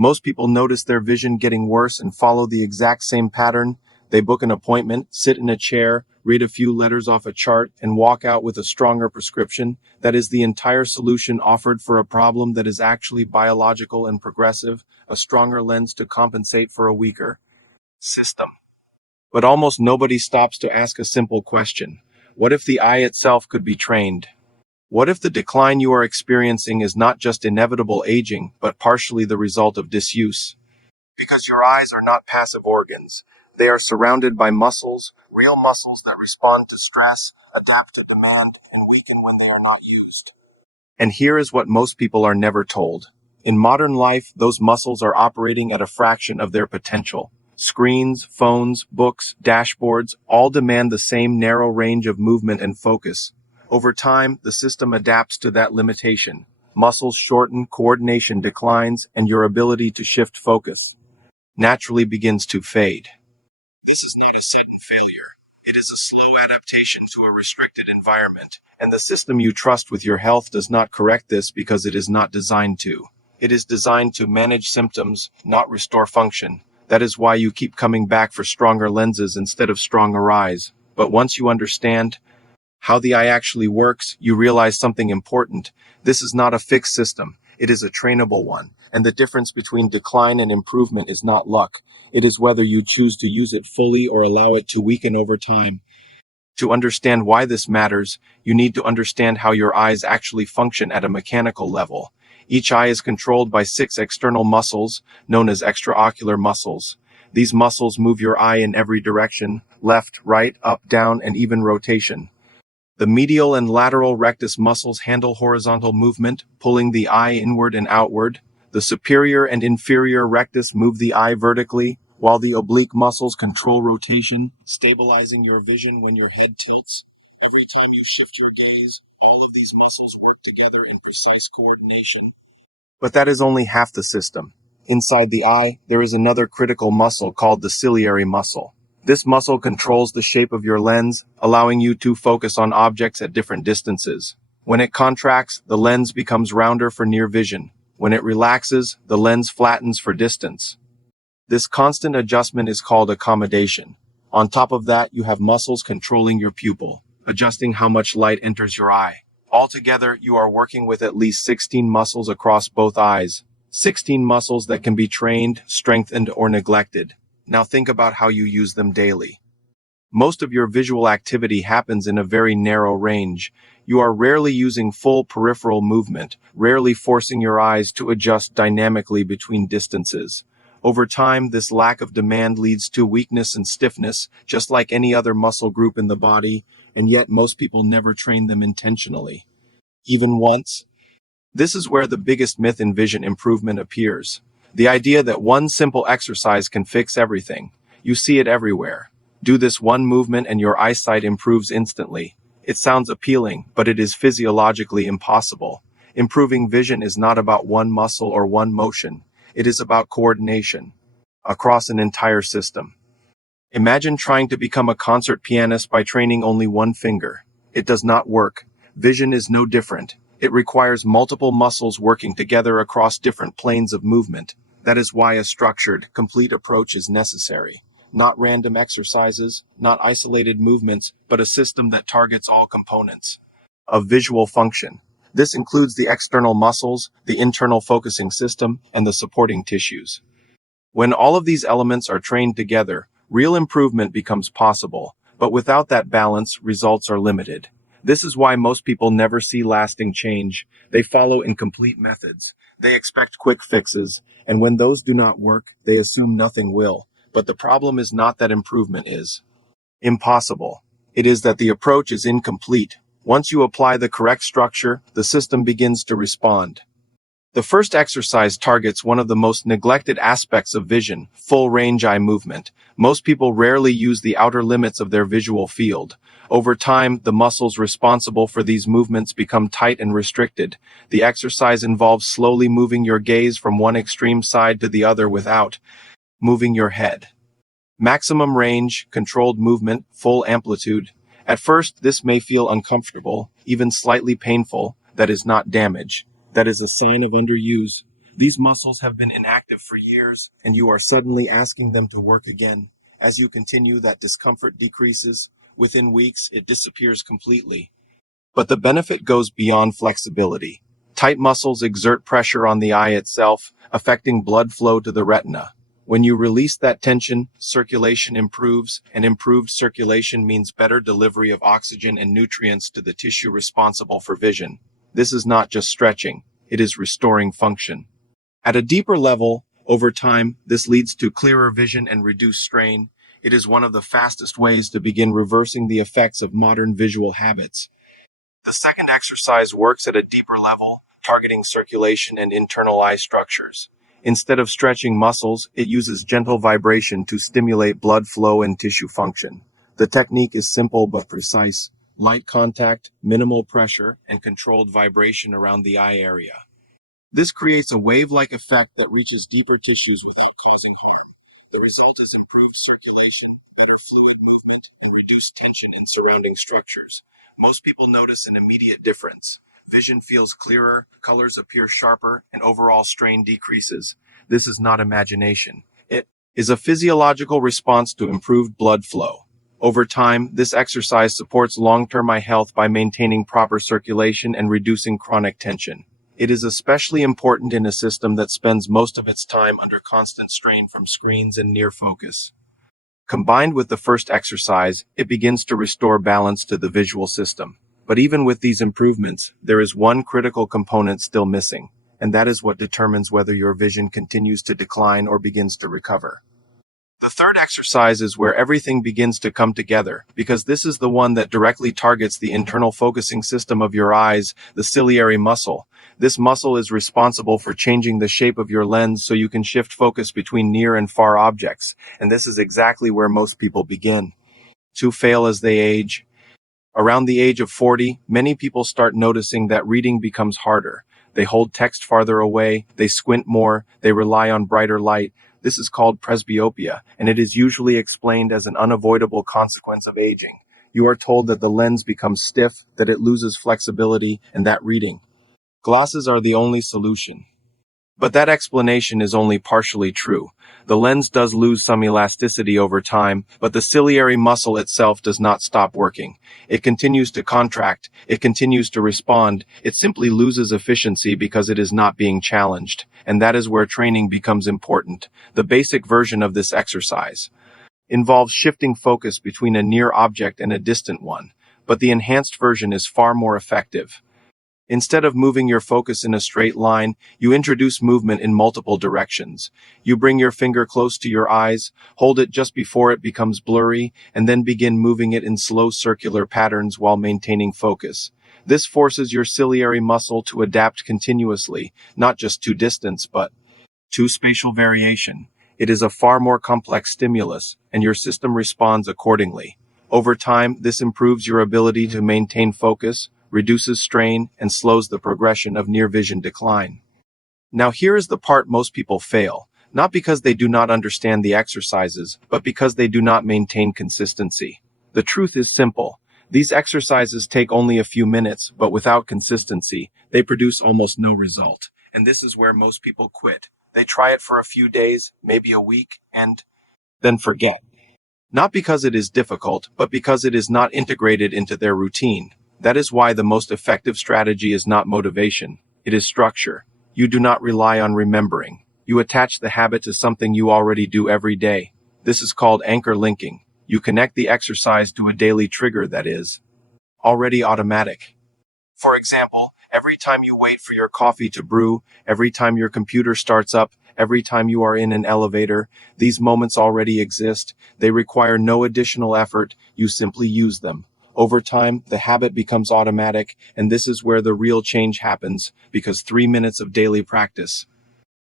Most people notice their vision getting worse and follow the exact same pattern. They book an appointment, sit in a chair, read a few letters off a chart, and walk out with a stronger prescription. That is the entire solution offered for a problem that is actually biological and progressive, a stronger lens to compensate for a weaker system. But almost nobody stops to ask a simple question. What if the eye itself could be trained? What if the decline you are experiencing is not just inevitable aging, but partially the result of disuse? Because your eyes are not passive organs. They are surrounded by muscles, real muscles that respond to stress, adapt to demand, and weaken when they are not used. And here is what most people are never told. In modern life, those muscles are operating at a fraction of their potential. Screens, phones, books, dashboards all demand the same narrow range of movement and focus. Over time, the system adapts to that limitation. Muscles shorten, coordination declines, and your ability to shift focus naturally begins to fade. This is not a sudden failure. It is a slow adaptation to a restricted environment, and the system you trust with your health does not correct this because it is not designed to. It is designed to manage symptoms, not restore function. That is why you keep coming back for stronger lenses instead of stronger eyes. But once you understand how the eye actually works, you realize something important. This is not a fixed system. It is a trainable one. And the difference between decline and improvement is not luck. It is whether you choose to use it fully or allow it to weaken over time. To understand why this matters, you need to understand how your eyes actually function at a mechanical level. Each eye is controlled by 6 external muscles, known as extraocular muscles. These muscles move your eye in every direction, left, right, up, down, and even rotation. The medial and lateral rectus muscles handle horizontal movement, pulling the eye inward and outward. The superior and inferior rectus move the eye vertically, while the oblique muscles control rotation, stabilizing your vision when your head tilts. Every time you shift your gaze, all of these muscles work together in precise coordination. But that is only half the system. Inside the eye, there is another critical muscle called the ciliary muscle. This muscle controls the shape of your lens, allowing you to focus on objects at different distances. When it contracts, the lens becomes rounder for near vision. When it relaxes, the lens flattens for distance. This constant adjustment is called accommodation. On top of that, you have muscles controlling your pupil, adjusting how much light enters your eye. Altogether, you are working with at least 16 muscles across both eyes. 16 muscles that can be trained, strengthened, or neglected. Now think about how you use them daily. Most of your visual activity happens in a very narrow range. You are rarely using full peripheral movement, rarely forcing your eyes to adjust dynamically between distances. Over time, this lack of demand leads to weakness and stiffness, just like any other muscle group in the body, and yet most people never train them intentionally. Even once. This is where the biggest myth in vision improvement appears. The idea that one simple exercise can fix everything. You see it everywhere. Do this one movement and your eyesight improves instantly. It sounds appealing, but it is physiologically impossible. Improving vision is not about one muscle or one motion. It is about coordination across an entire system. Imagine trying to become a concert pianist by training only one finger. It does not work. Vision is no different. It requires multiple muscles working together across different planes of movement. That is why a structured, complete approach is necessary. Not random exercises, not isolated movements, but a system that targets all components of visual function. This includes the external muscles, the internal focusing system, and the supporting tissues. When all of these elements are trained together, real improvement becomes possible, but without that balance, results are limited. This is why most people never see lasting change. They follow incomplete methods. They expect quick fixes, and when those do not work, they assume nothing will. But the problem is not that improvement is impossible. It is that the approach is incomplete. Once you apply the correct structure, the system begins to respond. The first exercise targets one of the most neglected aspects of vision, full-range eye movement. Most people rarely use the outer limits of their visual field. Over time, the muscles responsible for these movements become tight and restricted. The exercise involves slowly moving your gaze from one extreme side to the other without moving your head. Maximum range, controlled movement, full amplitude. At first, this may feel uncomfortable, even slightly painful. That is not damage. That is a sign of underuse. These muscles have been inactive for years, and you are suddenly asking them to work again. As you continue, that discomfort decreases. Within weeks, it disappears completely. But the benefit goes beyond flexibility. Tight muscles exert pressure on the eye itself, affecting blood flow to the retina. When you release that tension, circulation improves, and improved circulation means better delivery of oxygen and nutrients to the tissue responsible for vision. This is not just stretching, it is restoring function. At a deeper level, over time, this leads to clearer vision and reduced strain. It is one of the fastest ways to begin reversing the effects of modern visual habits. The second exercise works at a deeper level, targeting circulation and internal eye structures. Instead of stretching muscles, it uses gentle vibration to stimulate blood flow and tissue function. The technique is simple but precise: light contact, minimal pressure, and controlled vibration around the eye area. This creates a wave-like effect that reaches deeper tissues without causing harm. The result is improved circulation, better fluid movement, and reduced tension in surrounding structures. Most people notice an immediate difference. Vision feels clearer, colors appear sharper, and overall strain decreases. This is not imagination. It is a physiological response to improved blood flow. Over time, this exercise supports long-term eye health by maintaining proper circulation and reducing chronic tension. It is especially important in a system that spends most of its time under constant strain from screens and near focus. Combined with the first exercise, it begins to restore balance to the visual system. But even with these improvements, there is one critical component still missing, and that is what determines whether your vision continues to decline or begins to recover. The third exercise is where everything begins to come together, because this is the one that directly targets the internal focusing system of your eyes, the ciliary muscle. This muscle is responsible for changing the shape of your lens so you can shift focus between near and far objects, and this is exactly where most people begin to fail as they age. Around the age of 40, many people start noticing that reading becomes harder. They hold text farther away, they squint more, they rely on brighter light. This is called presbyopia, and it is usually explained as an unavoidable consequence of aging. You are told that the lens becomes stiff, that it loses flexibility, and that reading glasses are the only solution. But that explanation is only partially true. The lens does lose some elasticity over time, but the ciliary muscle itself does not stop working. It continues to contract, it continues to respond, it simply loses efficiency because it is not being challenged. And that is where training becomes important. The basic version of this exercise involves shifting focus between a near object and a distant one, but the enhanced version is far more effective. Instead of moving your focus in a straight line, you introduce movement in multiple directions. You bring your finger close to your eyes, hold it just before it becomes blurry, and then begin moving it in slow circular patterns while maintaining focus. This forces your ciliary muscle to adapt continuously, not just to distance, but to spatial variation. It is a far more complex stimulus, and your system responds accordingly. Over time, this improves your ability to maintain focus, reduces strain, and slows the progression of near vision decline. Now here is the part most people fail, not because they do not understand the exercises, but because they do not maintain consistency. The truth is simple. These exercises take only a few minutes, but without consistency, they produce almost no result. And this is where most people quit. They try it for a few days, maybe a week, and then forget. Not because it is difficult, but because it is not integrated into their routine. That is why the most effective strategy is not motivation, it is structure. You do not rely on remembering. You attach the habit to something you already do every day. This is called anchor linking. You connect the exercise to a daily trigger that is already automatic. For example, every time you wait for your coffee to brew, every time your computer starts up, every time you are in an elevator, these moments already exist. They require no additional effort, you simply use them. Over time, the habit becomes automatic, and this is where the real change happens, because 3 minutes of daily practice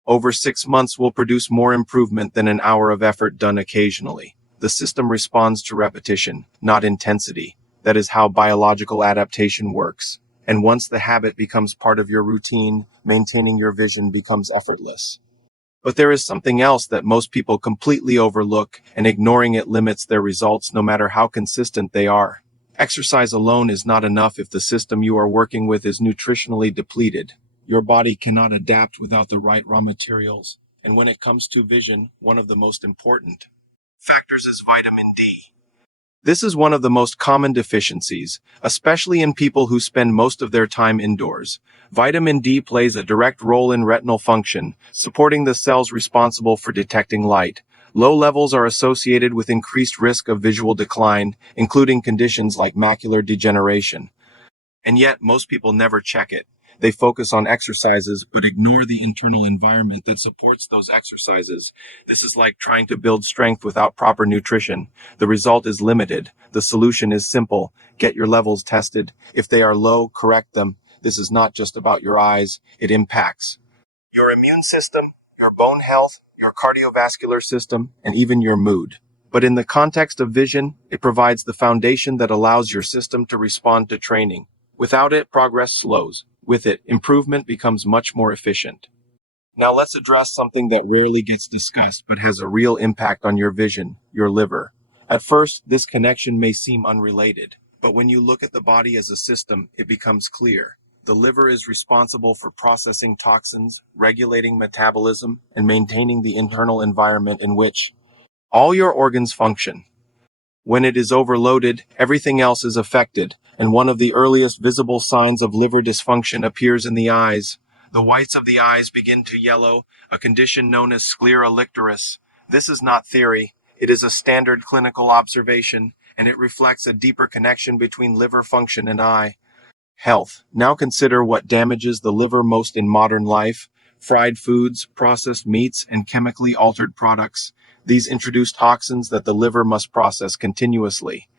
over 6 months will produce more improvement than an hour of effort done occasionally. The system responds to repetition, not intensity. That is how biological adaptation works. And once the habit becomes part of your routine, maintaining your vision becomes effortless. But there is something else that most people completely overlook, and ignoring it limits their results no matter how consistent they are. Exercise alone is not enough if the system you are working with is nutritionally depleted. Your body cannot adapt without the right raw materials. And when it comes to vision, one of the most important factors is vitamin D. This is one of the most common deficiencies, especially in people who spend most of their time indoors. Vitamin D plays a direct role in retinal function, supporting the cells responsible for detecting light. Low levels are associated with increased risk of visual decline, including conditions like macular degeneration. And yet, most people never check it. They focus on exercises, but ignore the internal environment that supports those exercises. This is like trying to build strength without proper nutrition. The result is limited. The solution is simple. Get your levels tested. If they are low, correct them. This is not just about your eyes. It impacts your immune system, your bone health, your cardiovascular system, and even your mood. But in the context of vision, it provides the foundation that allows your system to respond to training. Without it, progress slows. With it, improvement becomes much more efficient. Now let's address something that rarely gets discussed but has a real impact on your vision, your liver. At first, this connection may seem unrelated, but when you look at the body as a system, it becomes clear. The liver is responsible for processing toxins, regulating metabolism, and maintaining the internal environment in which all your organs function. When it is overloaded, everything else is affected, and one of the earliest visible signs of liver dysfunction appears in the eyes. The whites of the eyes begin to yellow, a condition known as sclera lictoris. This is not theory, it is a standard clinical observation, and it reflects a deeper connection between liver function and eye health. Now consider what damages the liver most in modern life: fried foods, processed meats, and chemically altered products. These introduce toxins that the liver must process continuously.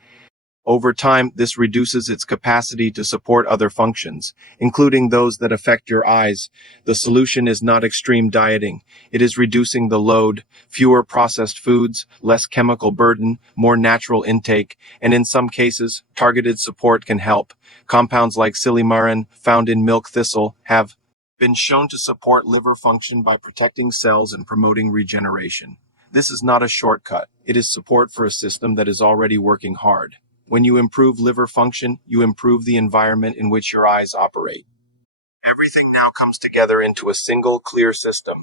Over time, this reduces its capacity to support other functions, including those that affect your eyes. The solution is not extreme dieting. It is reducing the load, fewer processed foods, less chemical burden, more natural intake, and in some cases, targeted support can help. Compounds like ciliary, found in milk thistle, have been shown to support liver function by protecting cells and promoting regeneration. This is not a shortcut. It is support for a system that is already working hard. When you improve liver function, you improve the environment in which your eyes operate. Everything now comes together into a single, clear system.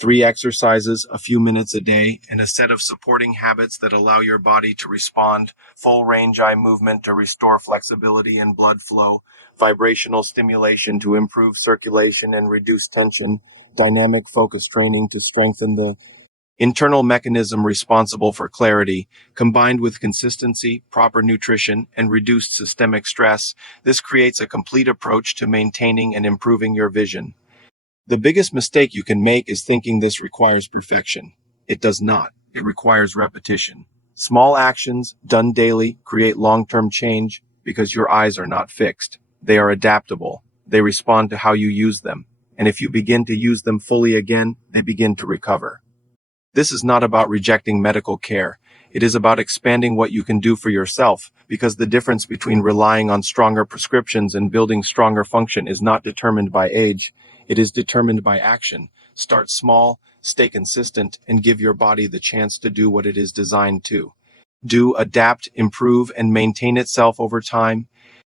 3 exercises, a few minutes a day, and a set of supporting habits that allow your body to respond. Full range eye movement to restore flexibility and blood flow. Vibrational stimulation to improve circulation and reduce tension. Dynamic focus training to strengthen the internal mechanism responsible for clarity. Combined with consistency, proper nutrition, and reduced systemic stress, this creates a complete approach to maintaining and improving your vision. The biggest mistake you can make is thinking this requires perfection. It does not. It requires repetition. Small actions, done daily, create long-term change because your eyes are not fixed. They are adaptable. They respond to how you use them. And if you begin to use them fully again, they begin to recover. This is not about rejecting medical care. It is about expanding what you can do for yourself, because the difference between relying on stronger prescriptions and building stronger function is not determined by age. It is determined by action. Start small, stay consistent, and give your body the chance to do what it is designed to do, adapt, improve, and maintain itself over time.